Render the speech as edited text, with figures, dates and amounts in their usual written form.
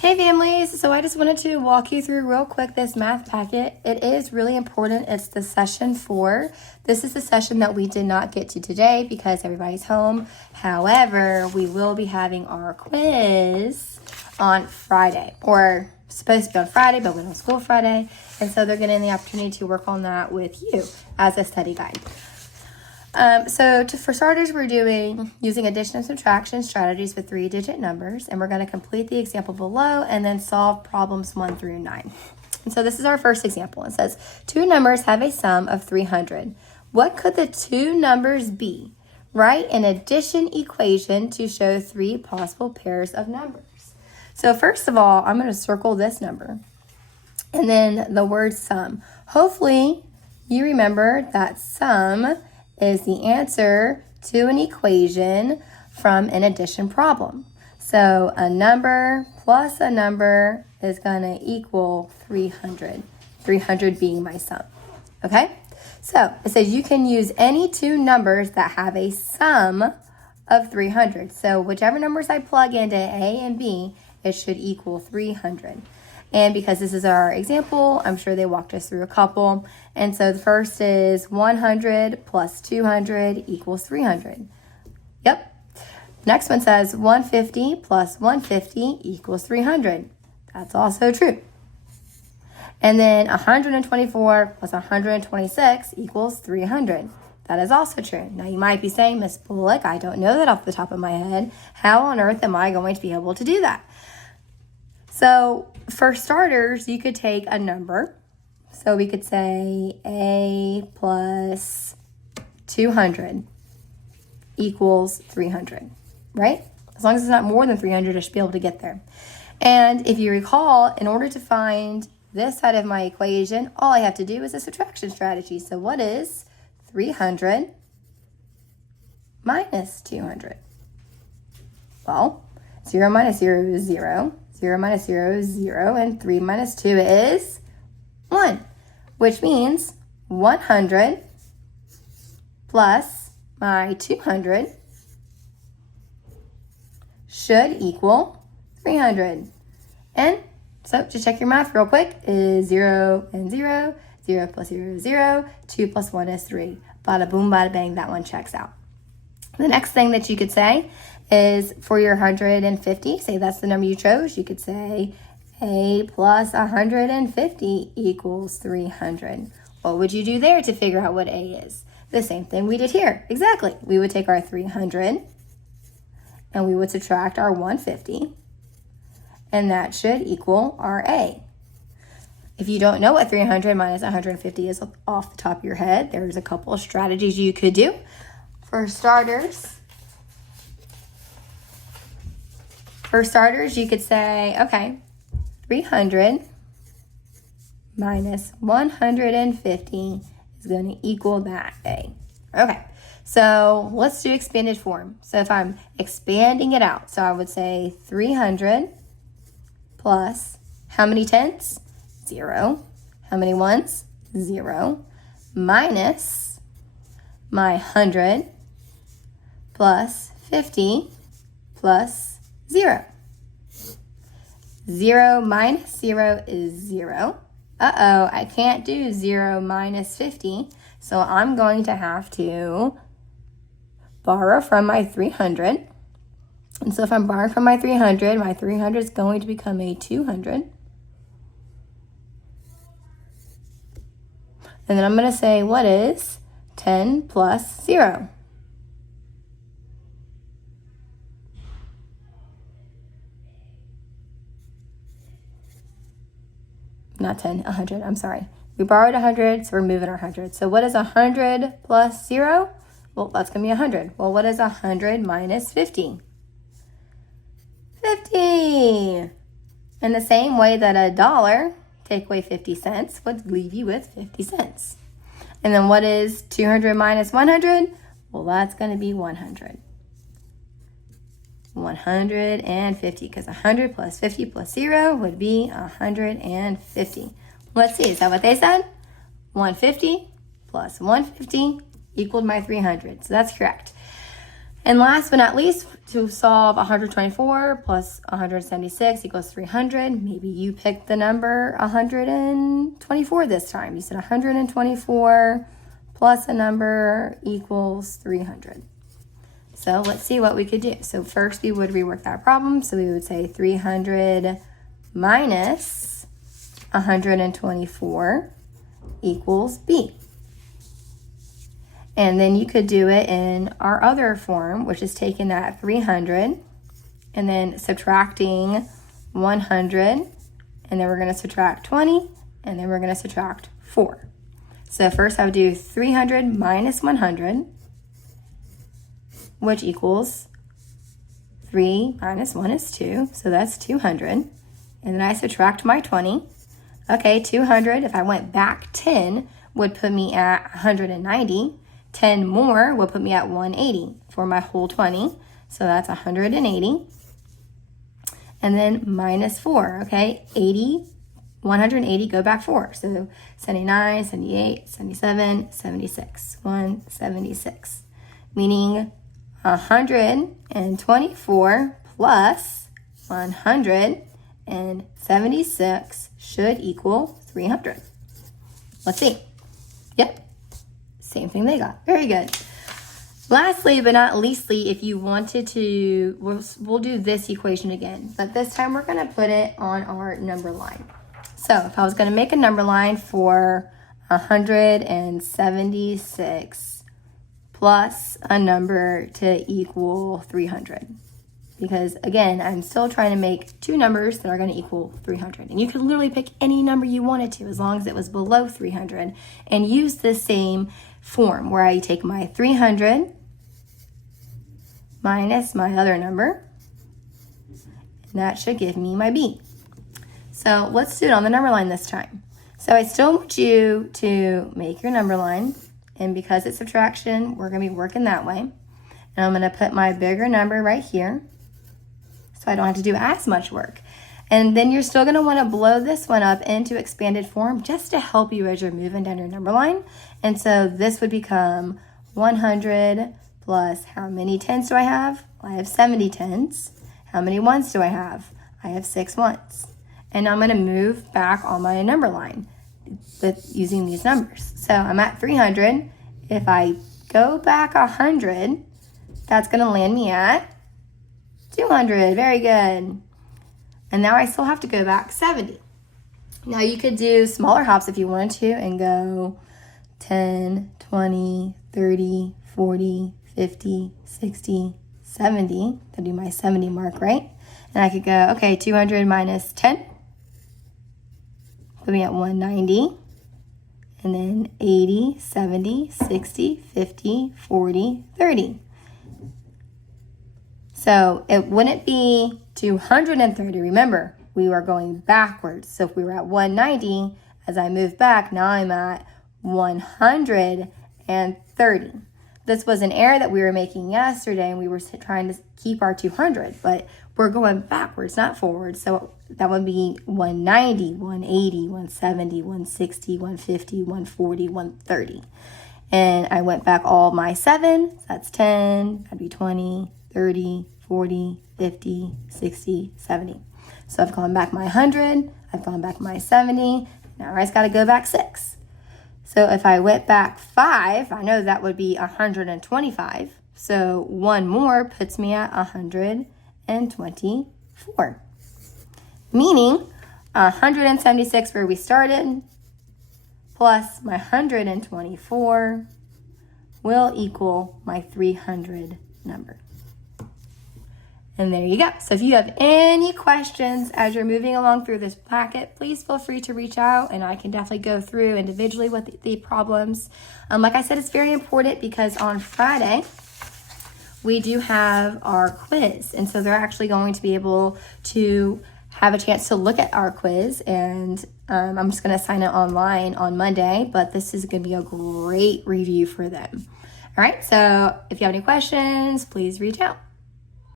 Hey families, so I just wanted to walk you through real quick this math packet. It is really important. It's the session 4. This is the session that we did not get to today because everybody's home. However, we will be having our quiz on Friday, or supposed to be on Friday, but we don't school Friday. And so they're getting the opportunity to work on that with you as a study guide. For starters, we're using addition and subtraction strategies with 3-digit numbers, and we're going to complete the example below and then solve problems 1 through 9. And so this is our first example. It says, 2 numbers have a sum of 300. What could the 2 numbers be? Write an addition equation to show 3 possible pairs of numbers. So first of all, I'm going to circle this number and then the word sum. Hopefully you remember that sum is the answer to an equation from an addition problem. So a number plus a number is going to equal 300. 300 being my sum. Okay? So it says you can use any 2 numbers that have a sum of 300. So whichever numbers I plug into A and B, it should equal 300. And because this is our example, I'm sure they walked us through a couple. And so the first is 100 plus 200 equals 300. Yep. Next one says 150 plus 150 equals 300. That's also true. And then 124 plus 126 equals 300. That is also true. Now you might be saying, Miss Bullock, I don't know that off the top of my head. How on earth am I going to be able to do that? So for starters, you could take a number. So we could say A plus 200 equals 300, right? As long as it's not more than 300, I should be able to get there. And if you recall, in order to find this side of my equation, all I have to do is a subtraction strategy. So what is 300 minus 200? Well, 0 minus 0 is 0. 0 minus 0 is 0, and 3 minus 2 is 1, which means 100 plus my 200 should equal 300. And so to check your math real quick is 0 and 0, 0 plus 0 is 0, 2 plus 1 is 3. Bada boom, bada bang, that one checks out. The next thing that you could say is for your 150, say that's the number you chose, you could say A plus 150 equals 300. What would you do there to figure out what A is? The same thing we did here. Exactly. We would take our 300 and we would subtract our 150, and that should equal our A. If you don't know what 300 minus 150 is off the top of your head, there's a couple of strategies you could do. For starters, you could say, okay, 300 minus 150 is going to equal that A. Okay, so let's do expanded form. So if I'm expanding it out, so I would say 300 plus how many tenths? 0. How many ones? 0. Minus my 100 plus 50 plus 0. 0 minus 0 is 0. Uh-oh, I can't do 0 minus 50, so I'm going to have to borrow from my 300. And so if I'm borrowing from my 300 is going to become a 200. And then I'm going to say, what is 10 plus 0? Not 10, 100, I'm sorry. We borrowed 100, so we're moving our 100. So what is 100 plus 0? Well, that's going to be 100. Well, what is 100 minus 50? 50. In the same way that a dollar, take away 50 cents, would leave you with 50 cents. And then what is 200 minus 100? Well, that's going to be 100. 150, because 100 plus 50 plus 0 would be 150. Let's see, is that what they said? 150 plus 150 equaled my 300. So that's correct. And last but not least, to solve 124 plus 176 equals 300, maybe you picked the number 124 this time. You said 124 plus a number equals 300. So let's see what we could do. So first we would rework that problem. So we would say 300 minus 124 equals B. And then you could do it in our other form, which is taking that 300 and then subtracting 100, and then we're going to subtract 20, and then we're going to subtract 4. So first I would do 300 minus 100, which equals 3 minus 1 is 2, so that's 200. And then I subtract my 20. Okay, 200, if I went back 10, would put me at 190. 10 more will put me at 180 for my whole 20. So that's 180. And then minus 4, okay? 80, 180, go back 4. So 79, 78, 77, 76, 176. Meaning 124 plus 176 should equal 300. Let's see. Yep. Same thing they got. Very good. Lastly, but not leastly, if you wanted to, we'll do this equation again, but this time we're going to put it on our number line. So if I was going to make a number line for 176 plus a number to equal 300, because again, I'm still trying to make two numbers that are going to equal 300. And you could literally pick any number you wanted to as long as it was below 300 and use the same form where I take my 300 minus my other number, and that should give me my B. So let's do it on the number line this time. So I still want you to make your number line, and because it's subtraction, we're going to be working that way. And I'm going to put my bigger number right here so I don't have to do as much work. And then you're still going to want to blow this one up into expanded form just to help you as you're moving down your number line. And so this would become 100 plus how many tens do I have? I have 70 tens. How many ones do I have? I have 6 ones. And I'm going to move back on my number line using these numbers. So I'm at 300. If I go back 100, that's going to land me at 200. Very good. And now I still have to go back 70. Now you could do smaller hops if you wanted to and go 10, 20, 30, 40, 50, 60, 70. That'd be my 70 mark, right? And I could go, okay, 200 minus 10. Put me at 190. And then 80, 70, 60, 50, 40, 30. So it wouldn't be 230. Remember, we were going backwards. So if we were at 190, as I move back, now I'm at 130. This was an error that we were making yesterday, and we were trying to keep our 200, but we're going backwards, not forward. So that would be 190, 180, 170, 160, 150, 140, 130. And I went back all my 7. So that's 10, that'd be 20, 30, 40, 50, 60, 70. So I've gone back my 100, I've gone back my 70, now I just got to go back 6. So if I went back 5, I know that would be 125. So one more puts me at 124. Meaning 176 where we started plus my 124 will equal my 300 number. And there you go. So if you have any questions as you're moving along through this packet, please feel free to reach out and I can definitely go through individually with the problems. Like I said, it's very important because on Friday, we do have our quiz. And so they're actually going to be able to have a chance to look at our quiz. And I'm just going to sign it online on Monday, but this is going to be a great review for them. All right. So if you have any questions, please reach out.